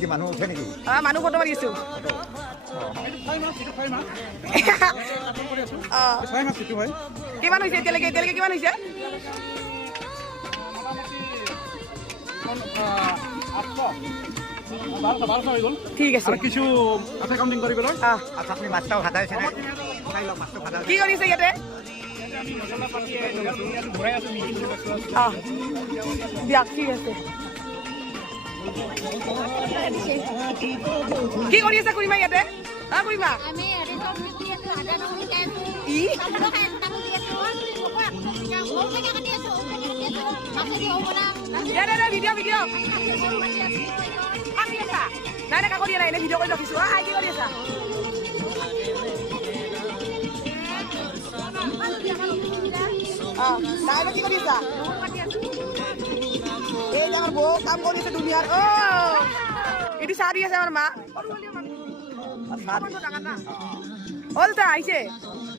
কি মানুহ উঠে নেকি? মানুহ ফটো মাৰি আছো। কিমান হৈছে এতিয়ালৈকে কিমান হৈছে? ঠিক আছে কিছু আছে কাউন্টিং কৰি পেলাই। আচ্ছা আপুনি মাছটাও ভাজা হৈছে নে? চাই লওক মাছটো ভাজা কি কৰিছে ইয়াতে? দিয়ক ঠিক আছে। কি কৰি আছে খুড়ীমা ইয়াতে? খুড়ীমা ভিডিঅ' নাই নাই কাকো দিয়া নাই, এনে ভিডিঅ' কৰি ৰাখিছো। কি কৰি আছা? নাই কি কৰি আছা? এই যে আমাৰ বউ কাম কৰি আছে দুনিয়াৰ। এটি চাহ দি আছে আমাৰ মা। হল তা আইছে